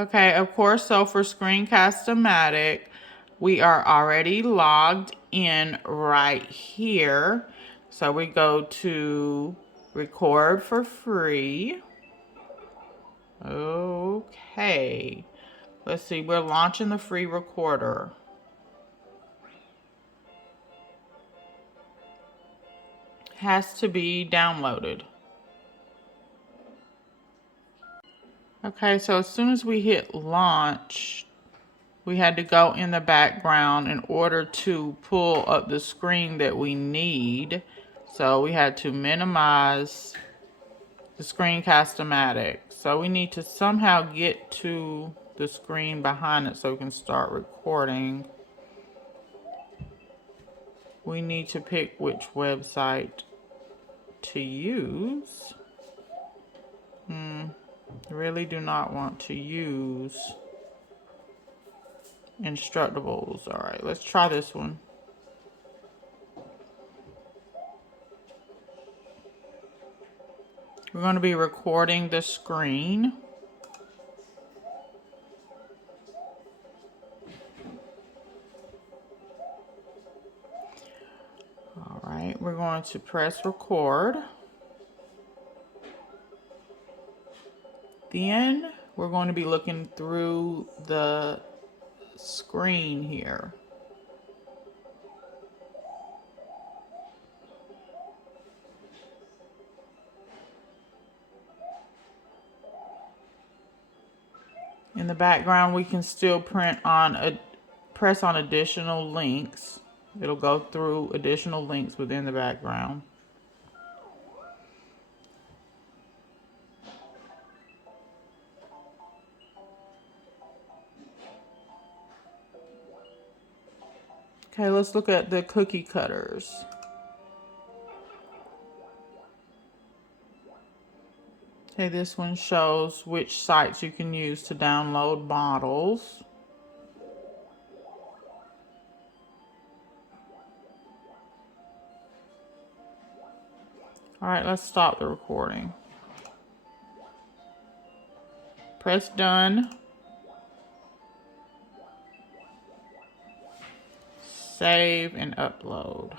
Okay, of course, so for Screencast O Matic, we are already logged in right here. So we go to record for free. Okay. Let's see, we're launching the free recorder. Has to be downloaded. Okay, so as soon as we hit launch, we had to go in the background in order to pull up the screen that we need. So we had to minimize the Screencast O Matic. So we need to somehow get to the screen behind it so we can start recording. We need to pick which website to use. Really do not want to use Instructables. All right, let's try this one. We're going to be recording the screen. All right, we're going to press record. Then we're going to be looking through the screen here. In the background, we can still press on additional links. It'll go through additional links within the background. Okay, let's look at the cookie cutters. Okay, this one shows which sites you can use to download models. All right, let's stop the recording. Press done. Save and upload.